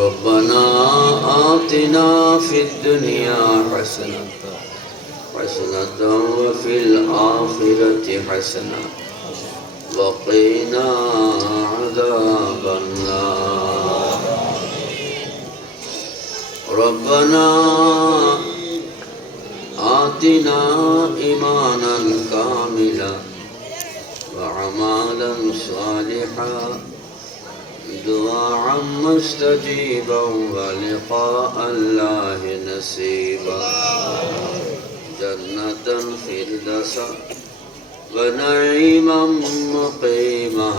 ربنا آتنا في الدنيا حسنة حسنة وفي الآخرة حسنة وقنا عذاب النار. ربنا آتنا إيمانا كاملا وعمالا صالحا دعاء مستجيبا ولقاء الله نسيبا جنة فردوسا ونعيما مقيما.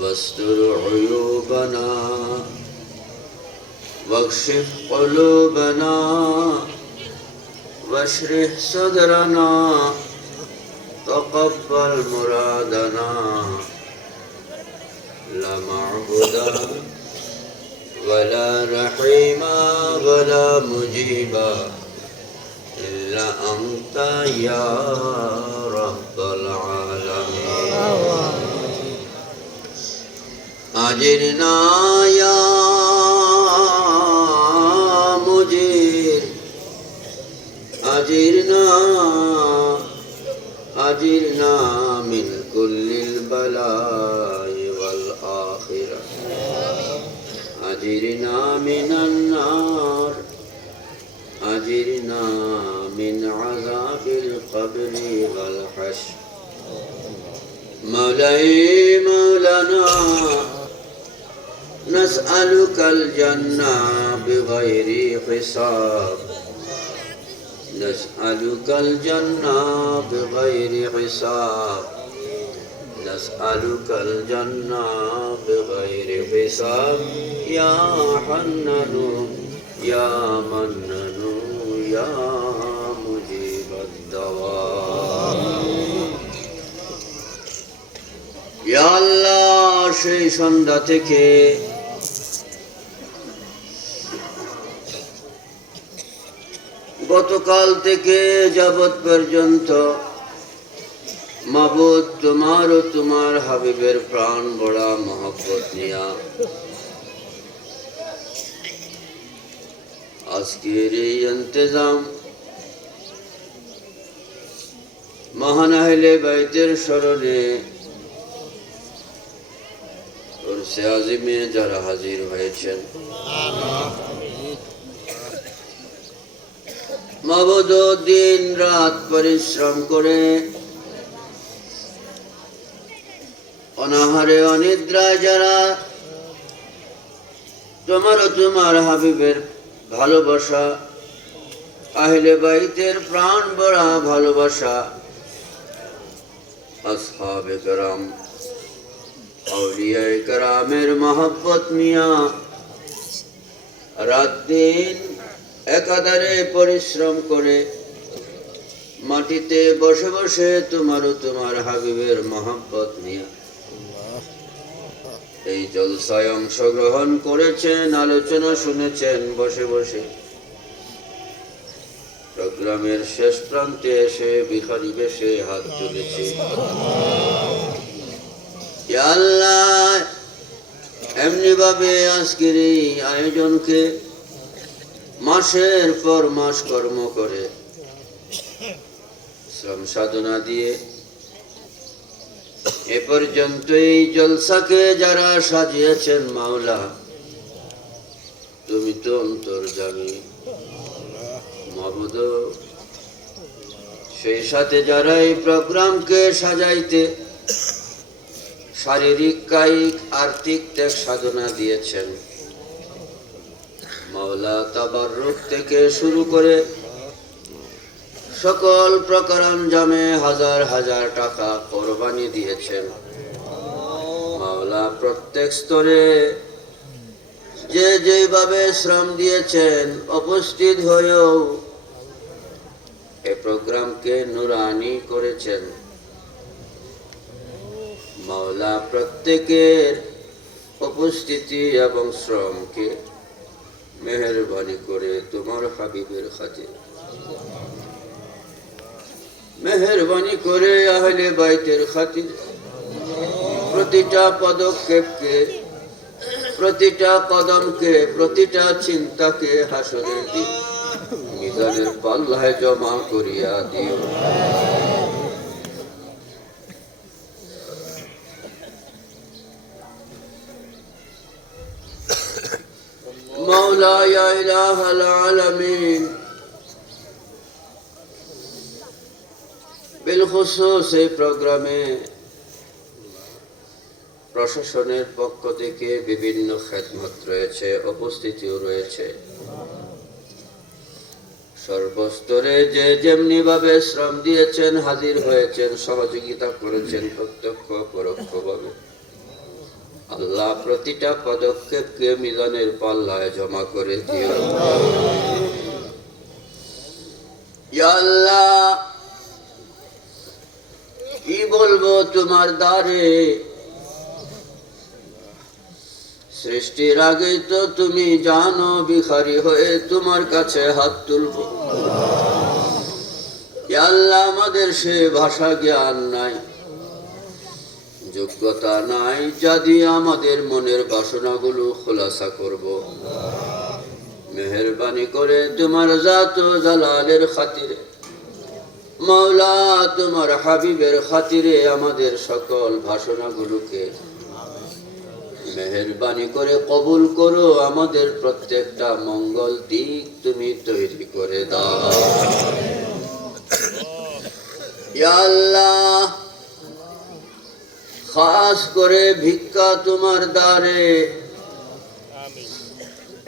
واستر عيوبنا واكشف قلوبنا واشرح صدرنا. تقبل مرادنا. لا معبود ولا رحيم ولا مجيب إلا أنت يا رب العالمين. أجرنا أجرنا من عذاب القبر والحشر. مولاي مولانا نسألك الجنة بغير حساب. نسألك الجنة بغير حساب. نسألك الجنة بغير حساب. يا حنن يا منن. يا مجيب الدوام ইয়া আল্লাহ সেই সন্ধ্যা থেকে গতকাল থেকে যাবৎ পর্যন্ত মাবুদ তোমার ও তোমার হাবিবের প্রাণ বড়া মহব্বত নিয়া আজকের এই ইন্তজাম। মহান আহলে বাইতের স্মরণে আজিমে যারা হাজির হয়েছেন। মাবুদ দিন রাত পরিশ্রম করে অনাহারে অনিদ্রায় যারা, তোমার তোমার হাবিবের ভালোবাসা। আহলে বাইতের প্রাণ বড়া ভালোবাসা। আসহাবে کرام আউলিয়ায় کرامের মহব্বত মিয়া। রাত দিন একাধারে পরিশ্রম করে মাটিতে বসে বসে তোমারও তোমার হাবিবের মহব্বত নিয়া এই জলসায় অংশগ্রহণ করেছেন, আলোচনা শুনেছেন, বসে বসে। প্রোগ্রামের শেষ প্রান্তে এসে ভিখারি বেশে হাত তুলেছে। এমনি ভাবে আজকের এই আয়োজনকে মাসের পর মাস কর্ম করে শ্রম সাধনা দিয়ে এ পর্যন্ত এই জলসাকে যারা সাজিয়েছেন মাওলা, তুমি তো অন্তর যাবে মাবুদ সেই সাথে যারা এই প্রোগ্রামকে সাজাইতে শারীরিক, কায়িক, আর্থিক ত্যাগ সাধনা দিয়েছেন। মাওলা তাবার রোগ থেকে শুরু করে সকল প্রকারাঞ্জামে হাজার হাজার টাকা কোরবানি দিয়েছেন। মাওলা প্রত্যেক স্তরে যে যেভাবে শ্রম দিয়েছেন, উপস্থিত হয়েও এ প্রোগ্রামকে নুরানি করেছেন। মাওলা প্রত্যেকের উপস্থিতি এবং শ্রমকে মেহরবানি করে তোমার হাবিবের খাতির। মেহরবানি করে আহলে বাইতের খাতির প্রতিটা পদক্ষেপকে প্রতিটা কদমকে প্রতিটা চিন্তাকে হাসরের দিন মিজানের পাল্লায় জমা করিয়া দিও مولاي يا إله العالمين বিলখুসুস এই প্রোগ্রামে। প্রশাসনের পক্ষ থেকে বিভিন্ন খেদমত রয়েছে, উপস্থিতিও রয়েছে। সর্বস্তরে যে যেমনি ভাবে শ্রম দিয়েছেন, হাজির হয়েছেন, সহযোগিতা করেছেন, প্রত্যক্ষ পরোক্ষভাবে। আল্লাহ প্রতিটা পদক্ষেপকে মিলনের পাল্লায় জমা করে দিও। ইয়া আল্লাহ কি বলব তোমার দ্বারে? সৃষ্টির আগে তো তুমি জানো, ভিখারি হয়ে তোমার কাছে হাত তুলব। আল্লাহ, আমাদের সে ভাষা জ্ঞান নাই, যোগ্যতা নাই, যা দিয়ে আমাদের মনের বাসনাগুলো খোলাসা করব। মেহরবানি করে তোমার জাত জালালের খাতিরে। মাওলা, তোমার হাবিবের খাতিরে আমাদের সকল ভাষণাগুলোকে মেহরবানি করে কবুল করো। আমাদের প্রত্যেকটা মঙ্গল দিক তুমি তৈরি করে দাও। আল্লাহ, খাস করে ভিক্ষা তোমার দ্বারে।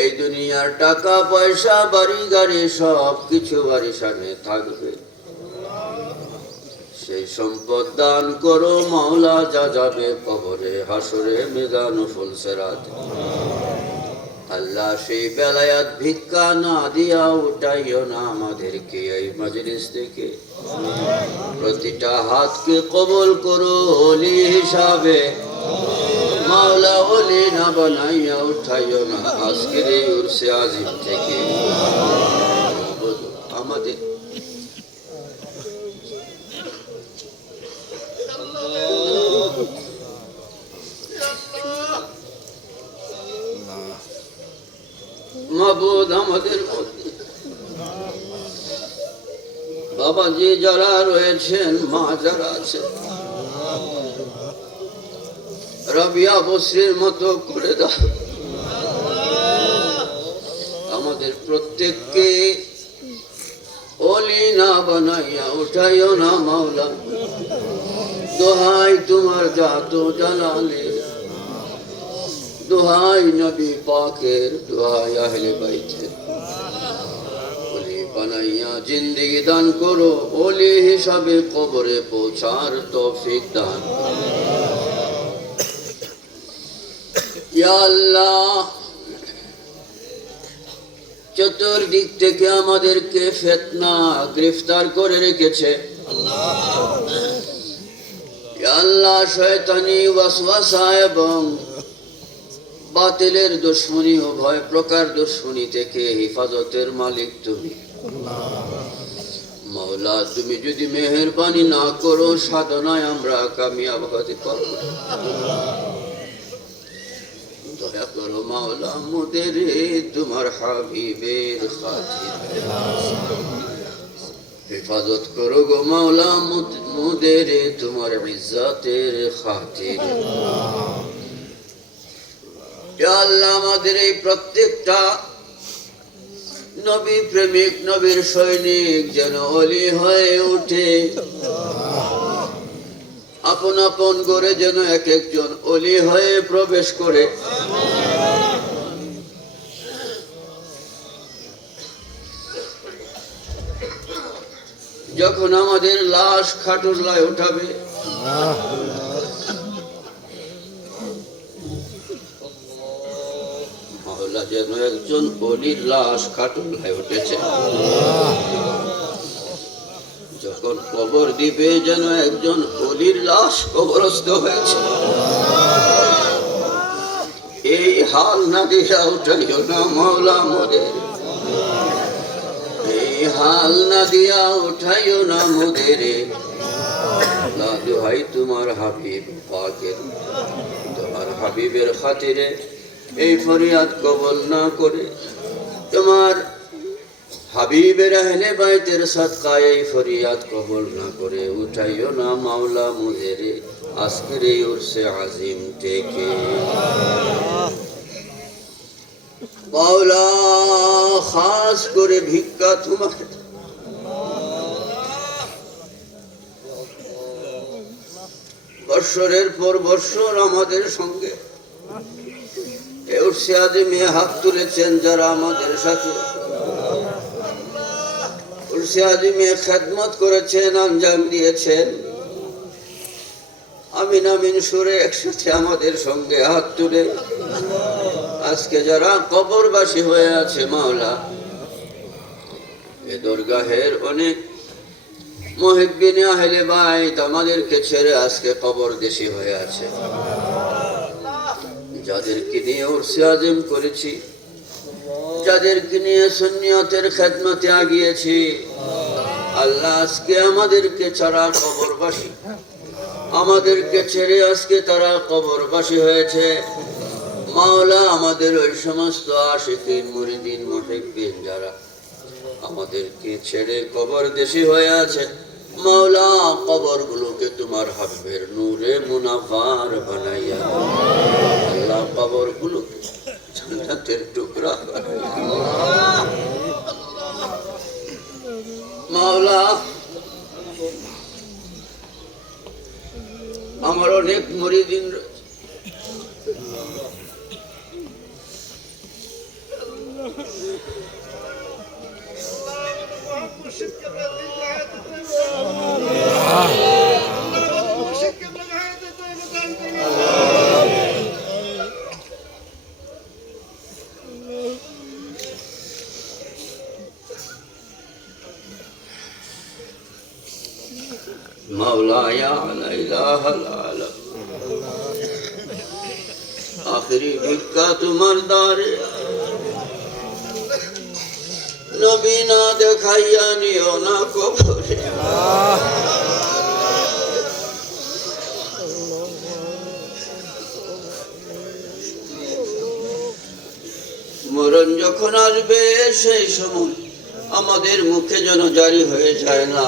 এই দুনিয়ার টাকা পয়সা বাড়ি গাড়ি সব কিছু বাড়ি সামনে থাকবে। সেই সম্পদ দান করো, মাওলা, যা যাবে কবরে, হাসরে, মেজান ফুলসেরাত আল্লাহ সেই বেলায়াত ভিক্ষা না দিয়া উঠাইও না আমাদেরকে এই মজলিস থেকে। প্রতিটা হাতকে কবল করো হলি হিসাবে। মাওলা হলি না বানাইয়া উঠাইও না আজকের এই উর্সে আজিম থেকে। আমাদের মাবুদ আমাদের মধ্যে। বাবাজি যারা রয়েছেন, মা যারা আছেন রবিয়া বসরির মতো করে দাও। আমাদের প্রত্যেককে অলি না বানাইয়া উঠাইও না মাওলা। দোহাই তোমার জাত জালালের দোহাই নবী পাকের দোহাই আহলে বাইতের ওলি বানাইয়া জিন্দিগি দান করো ওলি হিসাবে কবরে পৌঁছার তৌফিক দান। আল্লাহ চতুর্দিক থেকে আমাদেরকে ফেতনা গ্রেফতার করে রেখেছে। আল্লাহ শয়তানি ওয়াসওয়াসা এবং বাতিলের দুশ্মনী ও ভয় প্রকার দুশ্মনী থেকে হেফাজতের মালিক তুমি। মাওলা, তুমি যদি মেহরবানি না করো, সাধনায় আমরা কামিয়াব হতে পারব দয়া করো মাওলা মোদের তোমার হাবিবের হেফাজত করো গো মাওলা, মুদ- মোদের তোমার ইজ্জতের খাতির। আল্লাহ, আমাদের এই প্রত্যেকটা নবী প্রেমিক, নবীর সৈনিক যেন অলি হয়ে উঠে আপন আপন করে যেন এক একজন অলি হয়ে প্রবেশ করে। যখন আমাদের লাশ খাটুল্লায় উঠাবে যেন একজন অলির লাশ খাটুল্লায় উঠেছে। যখন কবর দিবে যেন একজন অলির লাশ কবরস্থ হয়েছে। এই হাল না দিয়া উঠাইও না মাওলা মোদের। এই হাল না দিয়া উঠাইও না মোদের। দোহাই তোমার হাবিব পাকের। তোমার হাবিবের খাতিরে এই ফরিয়াদ কবল না করে তোমার হাবিবের আহলে বাইতের সৎকায় এই ফরিয়াদ কবল না করে উঠাইও না মাওলা মুজেরে আজকের এই উর্সে আজিম থেকে। মাওলা, খাস করে ভিক্ষা তোমার। বৎসরের পর বৎসর আমাদের সঙ্গে। উর্সে আজিমে হাত তুলেছেন যারা আমাদের সাথে। উর্সে আজিমে খেদমত করেছেন, আঞ্জাম দিয়েছেন। আমিন আমিন সুরে একসাথে আমাদের সঙ্গে হাত তুলে। আজকে যারা কবরবাসী হয়ে আছে, মাওলা, এ দরগাহের অনেক মহিবিনে আহলে বাইত আমাদেরকে ছেড়ে আজকে কবর দেশি হয়ে আছে। যাদেরকে নিয়ে উর্সে আজিম করেছি, যাদেরকে নিয়ে সুন্নিয়তের খেদমতে আগিয়েছি, আল্লাহ আজকে আমাদেরকে ছাড়া কবরবাসী, আমাদেরকে ছেড়ে আজকে তারা কবরবাসী হয়েছে। মাওলা আমাদের ওই সমস্ত আশিকিন, মুরিদিন মহিবিন যারা আমাদেরকে ছেড়ে কবর দেশি হয়ে আছে, মাওলা কবরগুলোকে তোমার হাবিবের নূরে মুনাফার বানাইয়া আল্লাহ টুকরা। মাওলা আমার অনেক মরিদিন রয়েছে مولاي لا إله إلا আখরি ভিক্ষা তোমার দ্বারে নবী না দেখাইয়া নিও না কবরে মরণ যখন আসবে সেই সময় আমাদের মুখে যেন জারি হয়ে যায় না